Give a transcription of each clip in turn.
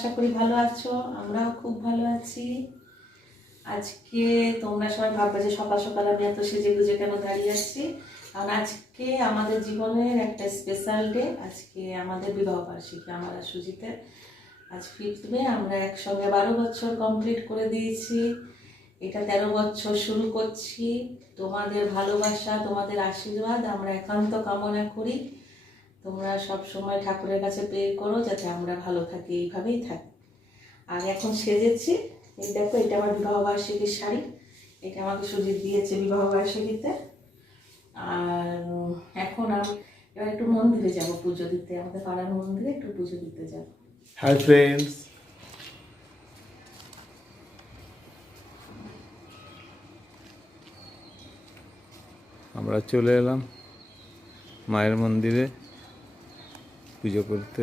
আশা করি ভালো আছো, আমরাও খুব ভালো আছি। আজকে তোমরা সবাই ভাববে যে সকাল সকাল আমি এত সেজে গুজে কেন দাঁড়িয়ে আছি, কারণ আজকে আমাদের জীবনের একটা স্পেশাল ডে। আজকে আমাদের বিবাহ বার্ষিকী, আমার আর সুজিতের। আজ 5th মে। আমরা একসঙ্গে 12 বছর কমপ্লিট করে দিয়েছি। এটা 13 বছর শুরু করছি। তোমাদের ভালোবাসা, তোমাদের আশীর্বাদ আমরা একান্ত কামনা করি। তোমরা সব সময় ঠাকুরের কাছে প্রে করো যাতে আমরা ভালো থাকি, এইভাবেই থাকি। আর এখন সেজেছি, এই দেখো, এটা আমার বিবাহবার্ষিকীর শাড়ি। এটা আমাকে সুজিত দিয়েছে বিবাহবার্ষিকীতে। আর এখন আমি এবার একটু মন্দিরে যাব পুজো দিতে, আমাদের পাড়ার মন্দিরে একটু পুজো দিতে যাব। হাই ফ্রেন্ডস, আমরা চলে এলাম মায়ের মন্দিরে পুজো করতে।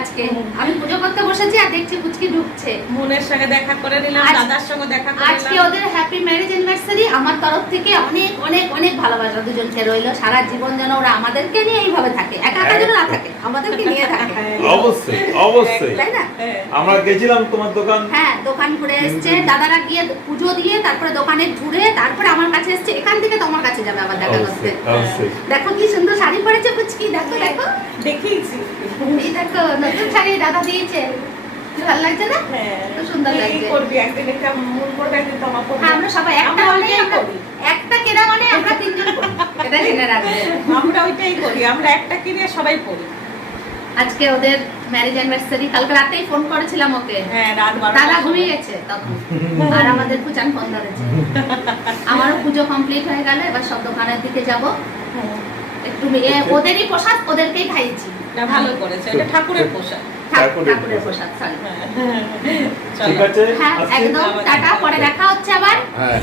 আজকে আমি পুজো করতে বসেছি আর দেখছি পুচকি ঢুকছে। মনের সঙ্গে দেখা করে নিলাম, দাদার সঙ্গে দেখা করে নিলাম। আজকে ওদের হ্যাপি ম্যারেজ অ্যানিভার্সারি। আমার তরফ থেকে অনেক অনেক অনেক ভালোবাসা দুজনকে রইলো। সারা জীবন যেন ওরা আমাদেরকে নিয়ে এইভাবে থাকে, একা একা যেন না থাকে, আমাদেরকে নিয়ে থাকে। অবশ্যই অবশ্যই, তাই না? আমরা গেছিলাম তোমার দোকান, হ্যাঁ দোকান ঘুরে এসেছে দাদারা, গিয়ে পুজো দিয়ে তারপরে দোকানে ঘুরে তারপরে আমার কাছে এসেছে। এখান থেকে তোমার কাছে যাবে আবার দেখা করতে। দেখো কি সুন্দর শাড়ি পরেছে পুচকি, দেখো দেখো দেখিয়েছি। এই দেখো নতুন শাড়ি দাদা দিয়েছে, ভালো লাগছে না? হ্যাঁ খুব সুন্দর লাগছে। করবি একদিন, একটা মন করবে একদিন তোমার করবে। আমরা সবাই একটা হলে একটা কেনা মানে আমরা তিনজন করি, এটা জেনে রাখবে। আমরা ওইটাই করি, আমরা একটা কিনে সবাই করি। আজকে ওদের ম্যারেজ অ্যানিভার্সারি, কালকে রাতেই ফোন করেছিলাম ওকে। হ্যাঁ রাত 12টা দাদা ঘুমিয়ে গেছে তখন, আর আমাদের পুজান ফোন ধরেছে। আমারও পুজো কমপ্লিট হয়ে গেল, এবার সব দোকানের দিকে যাব। একটু ওদেরই প্রসাদ ওদেরকেই খাইয়েছি। না ভালো করেছে, এটা ঠাকুরের প্রসাদ। ঠাকুরের প্রসাদ, সরি। ঠিক আছে, হ্যাঁ একদম টাটা, পরে দেখা হচ্ছে আবার। হ্যাঁ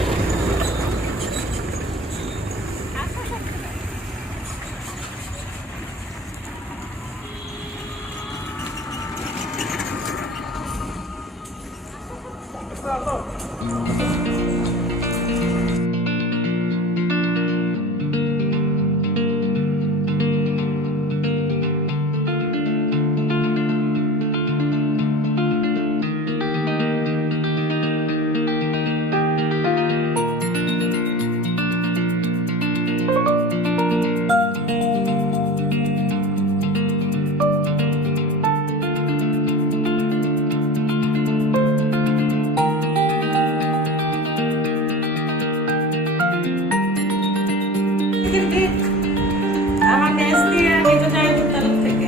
আমার দেশ দিয়ে নিজ জয়পুর তরফ থেকে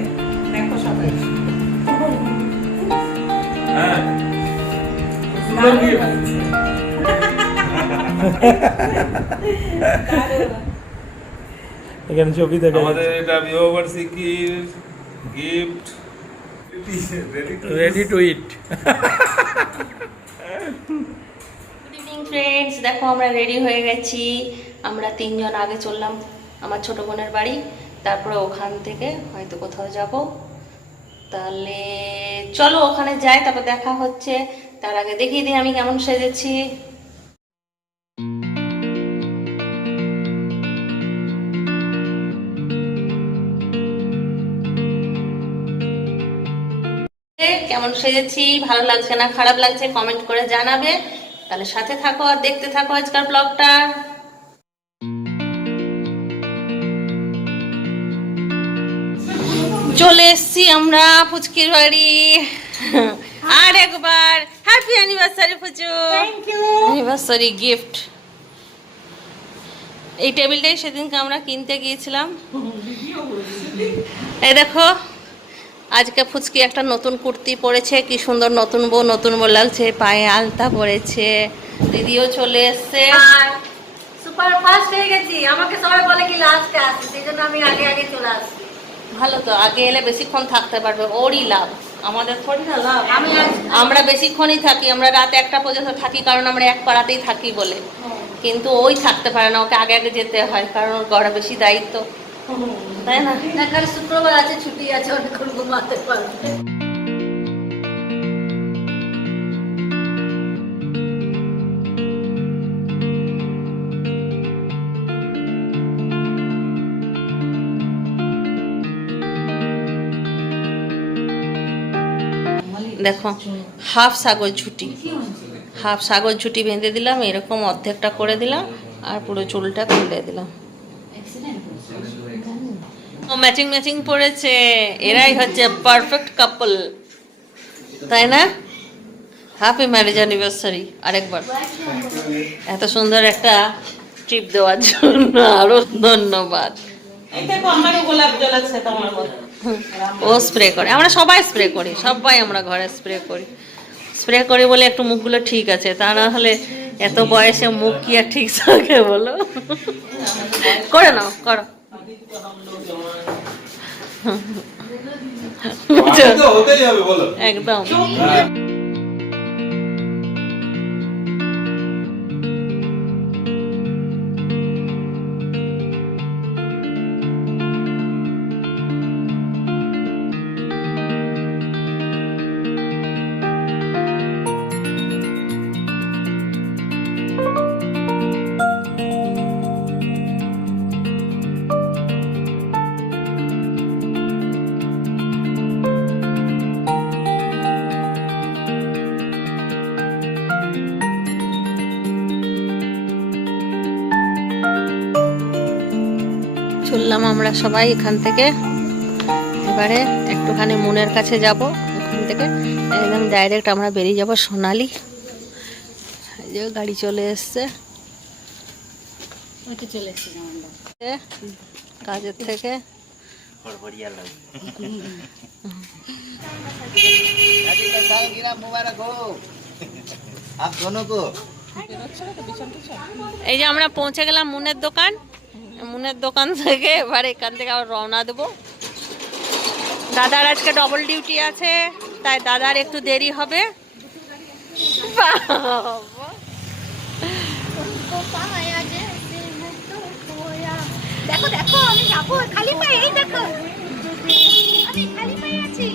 দেখো সবাই। হ্যাঁ এখানে ছবি দেখা আমাদের এটা বিবাহবার্ষিকীর gift, ready to eat. Good evening friends, দেখো আমরা রেডি হয়ে গেছি। আমরা তিনজন আগে চললাম আমার ছোট বোনের বাড়ি, তারপরে ওখান থেকে হয়তো কোথাও যাব। তাহলে চলো ওখানে যাই, তারপর দেখা হচ্ছে। তার আগে দেখিয়ে দিই আমি কেমন সেজেছি। কেমন সেজেছি, ভালো লাগছে না খারাপ লাগছে কমেন্ট করে জানাবে। তাহলে সাথে থাকো আর দেখতে থাকো আজকের ব্লগটা। চলে এসছি আমরা পুচকির বাড়ি। আর একবার happy anniversary Puchu, thank you. Anniversary gift. এই টেবিলটাই সেদিনকে আমরা কিনতে গিয়েছিলাম। এই দেখো আজকে ফুচকি একটা নতুন কুর্তি পরেছে, কি সুন্দর নতুন বউ লাগছে, পায়ে আলতা পরেছে। দিদিও চলে এসছে। সুপার ফাস্ট হয়ে গেছি, আমাকে সবাই বলে কি লাস্টে আসছে, সেই জন্য আমি আগে আগে চলে আসছি। ভালো তো, আগে এলে বেশিক্ষণ থাকতে পারবে, ওরই লাভ, আমাদের থোড়ি না লাভ। আমরা বেশিক্ষণই থাকি, আমরা রাত 1টা পর্যন্ত থাকি, কারণ আমরা এক পাড়াতেই থাকি বলে। কিন্তু ওই থাকতে পারে না, ওকে আগে আগে যেতে হয়, কারণ ওর ঘরে বেশি দায়িত্ব, তাই না? না, কাল শুক্রবার আছে, ছুটি আছে, অনেকক্ষণ ঘুমাতে পারবে। দেখো হাফ সাগর ঝুটি বেঁধে দিলাম, এরকম অর্ধেকটা করে দিলাম, আর পুরো চুলটা খুলে দিলাম। ও ম্যাচিং ম্যাচিং পড়েছে, এরাই হচ্ছে পারফেক্ট কাপল, তাই না? হ্যাপি ম্যারেজ অ্যানিভার্সারি আরেকবার, এত সুন্দর একটা ট্রিপ দেওয়ার জন্য আরো ধন্যবাদ। এই দেখো আমারও গোলাপ জল আছে তোমার মতো। ও স্প্রে করে, আমরা সবাই স্প্রে করি, সবাই আমরা ঘরে স্প্রে করি বলে একটু মুখগুলো ঠিক আছে, তা না হলে এত বয়সে মুখ কি আর ঠিক থাকে বলো? করে নাও, করো। হতেই হবে বলো। একদম। চললাম আমরা সবাই এখান থেকে, এবারে একটুখানি মনের কাছে যাব, ওখান থেকে একদম ডাইরেক্ট আমরা বেরিয়ে যাব সোনালি। এই যে গাড়ি চলে এসছে কাজের থেকে। এই যে আমরা পৌঁছে গেলাম মুনের দোকান থেকে, এবার এখান থেকে আবার রওনা দেবো। দাদার আজকে ডবল ডিউটি আছে, তাই দাদার একটু দেরি হবে। দেখো দেখো আমি যাবো খালি পায়ে, এই দেখো আমি খালি পায়ে আছি।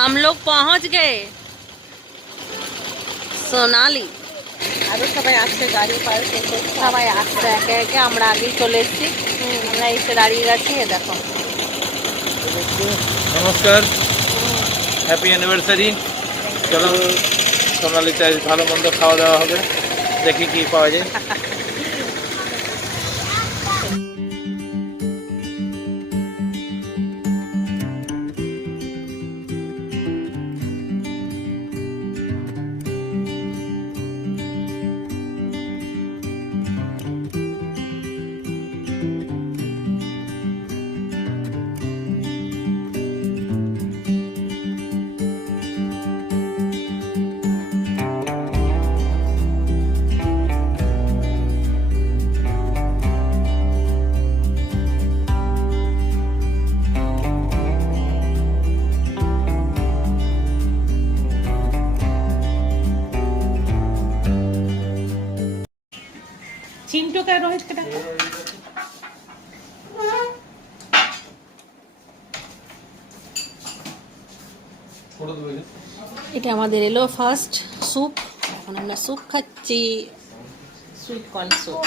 हम लोग पहुंच गए সোনালি। আরো সবাই আসছে, গাড়ি পার করতে সবাই আসছে একে একে, আমরা আগেই চলে এসেছি, আমরা এসে দাঁড়িয়ে গেছি। দেখো নমস্কার, হ্যাপি অ্যানিভার্সারি। চলো সোনালিতে আজ ভালো মন্দ খাওয়া দাওয়া হবে, দেখি কি পাওয়া যায়। চিন্টুকে রোহিতকে ডাকো। এটা আমাদের এলো ফার্স্ট স্যুপ, এখন আমরা স্যুপ খাচ্ছি, sweet corn soup.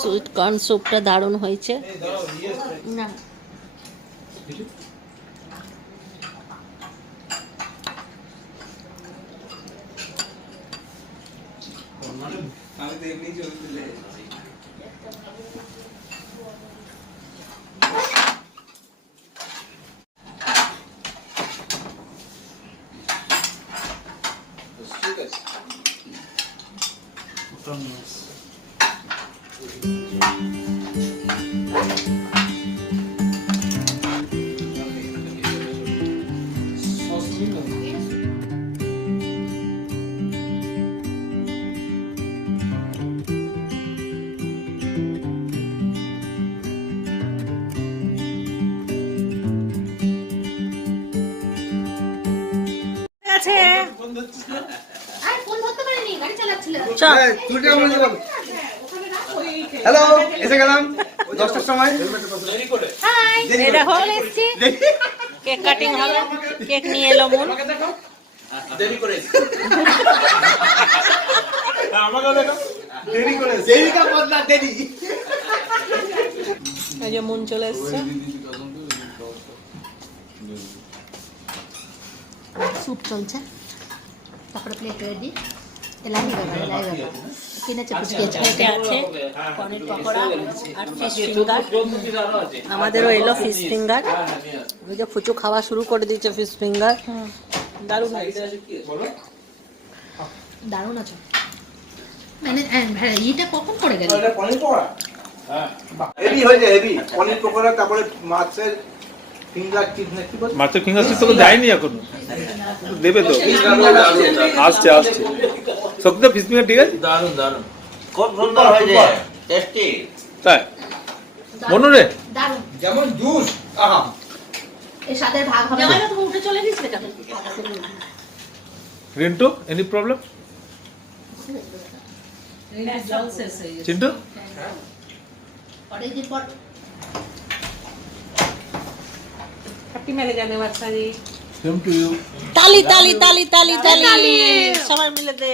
Sweet corn স্যুপটা দারুণ হয়েছে। না আর ফোন ধরতে পারিনি, গাড়ি চালাচ্ছিল। হ্যালো, এসে গেলাম 10টার সময়। হাই, চলে এসেছি। কেক কাটিং হবে, কেক নিয়ে এলো মন। দেরি করে দেরি কা বদলা দেরি। এই যে মন চলে এসছে। স্যুপ চলছে, তারপরে প্লেট রেডি। এলাই বাবা কিনেছে পুচকি এতে আছে পনির পকোড়া আর ফিশ ফিঙ্গার। আমাদেরও এলো ফিশ ফিঙ্গার। ওই যে ফুচু খাওয়া শুরু করে দিয়েছে ফিশ ফিঙ্গার। দারুণ দারুণ আছে। মানে এইটা কখন পড়ে গেল? পনির পকোড়া হেভি হয়েছে, হেভি পনির পকোড়া, তারপরে মাছের ফিঙ্গার চিপস না কি বল, মাছের ফিঙ্গার চিপস তো দেয়নি এখনো, দেবে তো, আসছে আসছে। সত্যি ফিশ ফিঙ্গার ঠিক আছে, দারুন দারুন, খুব সুন্দর হয়েছে, টেস্টি। তাই মনে রে দারুণ, যেমন জুস। আহা, এর সাথে ভাগ হবে। জামাইরা তুমি উঠে চলে গেছিলে কেন? Rintu any problem? চিন্টু অনেকদিন পর happy marriage anniversary. Same to you. তালি তালি তালি তালি তালি সবাই মিলে দে।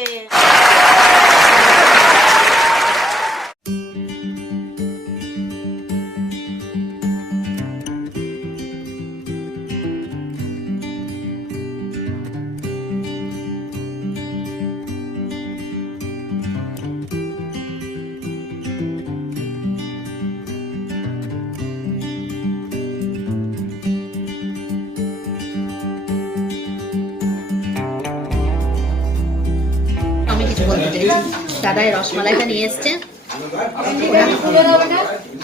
আমি কিছু বলতে চাই। দাদা এই রসমালাইটা নিয়ে এসছে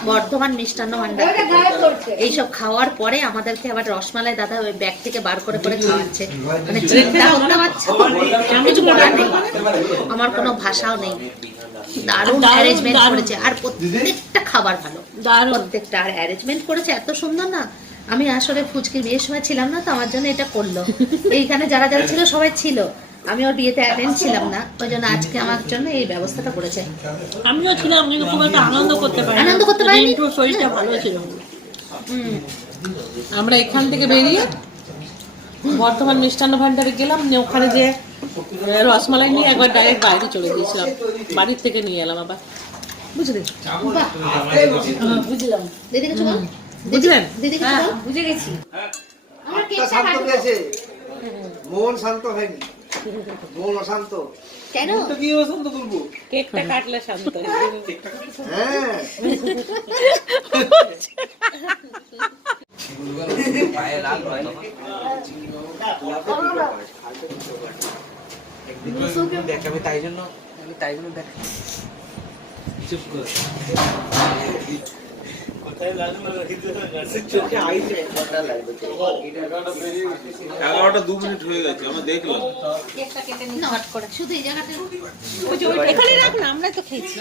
বর্ধমান মিষ্টান্ন ভান্ডার থেকে। এইসব খাওয়ার পরে আমাদেরকে আবার রসমালাই দাদা ওই ব্যাগ থেকে বার করে করে খাওয়াচ্ছে। মানে চিন্তা করতে পারছো, আমি কিছু বলার নেই, আমার কোনো ভাষাও নেই। দারুণ অ্যারেঞ্জমেন্ট করেছে, আর প্রত্যেকটা খাবার ভালো, প্রত্যেকটা। আর অ্যারেঞ্জমেন্ট করেছে এত সুন্দর না। আমি আসলে ফুচকির বিয়ের সময় ছিলাম না, তো আমার জন্য এটা করলো। এইখানে যারা যারা ছিল সবাই ছিল, আমি ওর বিয়েতে অ্যাটেন্ড ছিলাম না, ওই জন্য আজকে আমার জন্য এই ব্যবস্থাটা করেছে। আমিও ছিলাম কিন্তু খুব একটা আনন্দ করতে পারিনি। আনন্দ করতে পারিনি? রিন্টুর শরীরটা ভালো ছিল। আমরা এখান থেকে বেরিয়ে বর্ধমান মিষ্টান্ন ভান্ডারে গেলাম, নিয়ে ওখানে যে রসমালাই নিয়ে একবার ডাইরেক্ট বাইরে চলে গিয়েছিলাম, বাড়ির থেকে নিয়ে এলাম আবার। বুঝলেন? বুঝলাম। দিদি কিছু বল। বুঝলেন? দিদি কিছু বল। বুঝে গেছি। আমরা আত্মা কেকটা শান্ত কাটবো। পেয়েছে, মন শান্ত হয়নি, মন অশান্ত। কেন? তো কি অশান্ত করবো? কেকটা কাটলে শান্ত। হ্যাঁ, পায়ে লাল হয় দেখাবে, তাই জন্য দেখ। চুপ কর, চোখে আইছে কটা লাগবে। 11টা 2 মিনিট হয়ে গেছে, আমরা দেখলাম। কেকটা কেটে নিই হট করে। শুধু এই জায়গাটা এখানে রাখ না, আমরা তো খেয়েছি।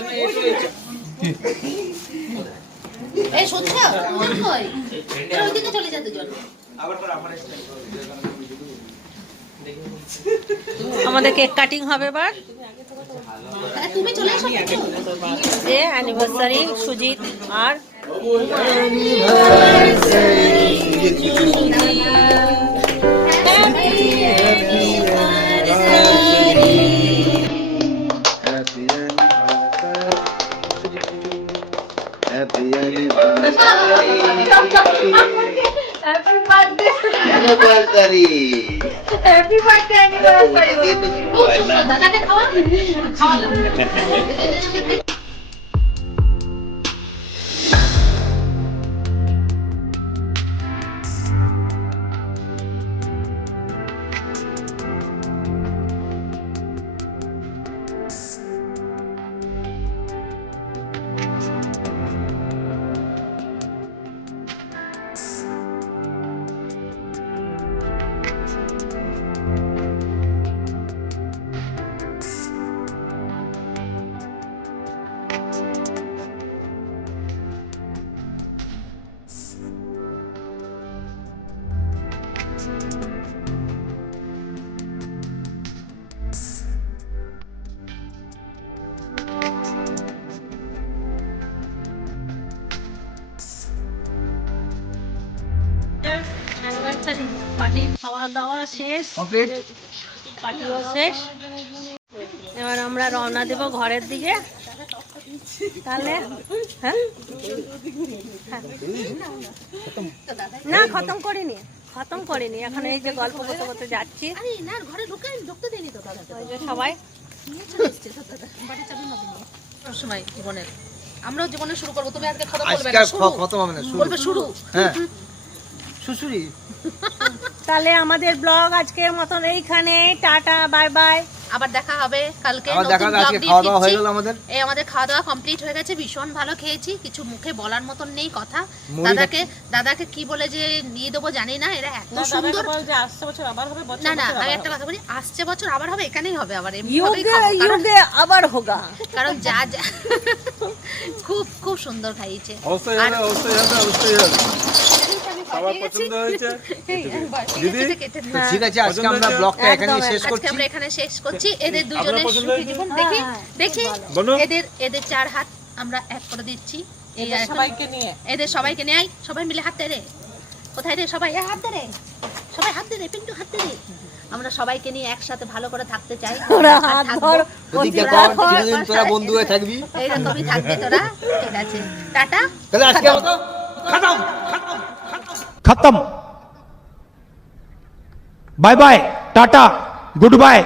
এই সত্য কই? এর ওইদিকে চলে যা দুজন। আমাদের কেক কাটিং হবে এবার। তাহলে তুমি চলে এসো। যে অ্যানিভার্সারি সুজিত আর অ্যানিভার্সারি হ্যাপি বার্থডে অ্যানিভার্সারি দাদাকে খাওয়া পার্টি খাওয়া দাওয়া শেষ, পার্টিও শেষ। এবার আমরা রওনা দেব ঘরের দিকে। তাহলে হ্যাঁ না খতম করিনি এখন এই যে গল্প করতে করতে যাচ্ছি। ঘরে ঢুকতে দেয়নি তো সবাই সময় জীবনের আমরাও জীবনে শুরু করবো। তুমি আজকে খতম করবে না, খতম হবে না, বলবে শুরু। হ্যাঁ শুশুরি। তাহলে আমাদের ব্লগ আজকের মতন এইখানে, টাটা বাই বাই। আবার দেখা হবে কালকে। আবার দেখা হবে। আজকে খাওয়া দাওয়া হয়ে গেল আমাদের। এই আমাদের খাওয়া দাওয়া কমপ্লিট হয়ে গেছে, ভীষণ ভালো খেয়েছি, কিছু মুখে বলার মতন নেই কথা। দাদাকে কি বলে যে নিয়ে দেবো জানি না, এরা এত সুন্দর। আসছে বছর আবার হবে, না না আমি একটা কথা বলি, আসছে বছর আবার হবে, এখানেই হবে আবার, আবার হোগা। কারণ যা যা খুব খুব সুন্দর খাইয়েছে। অবশ্যই হবে, অবশ্যই হবে, অবশ্যই হবে। সবার পছন্দ হয়েছে দিদি। ঠিক আছে, আজকে আমরা ব্লগটা এখানেই শেষ করছি। আমরা এখানে শেষ করছি। এদের দুজনের সুখী জীবন দেখি দেখি। এদের 4 হাত আমরা এক করে দিচ্ছি এদের সবাইকে নিয়ে। সবাই মিলে হাত দে রে। কোথায় রে সবাই? হাত দে রে, সবাই হাত দে রে, পিন্টু হাত দে রে। আমরা সবাইকে নিয়ে একসাথে ভালো করে থাকতে চাই। তোরা বন্ধু হয়ে থাকবি, এইরকমই থাকবি তোরা। ঠিক আছে, টাটা। তাহলে আজকে মতো खत्म। Bye bye, tata, goodbye,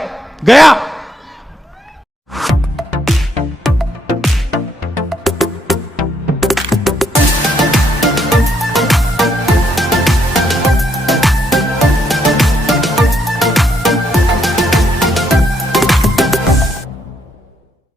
गया।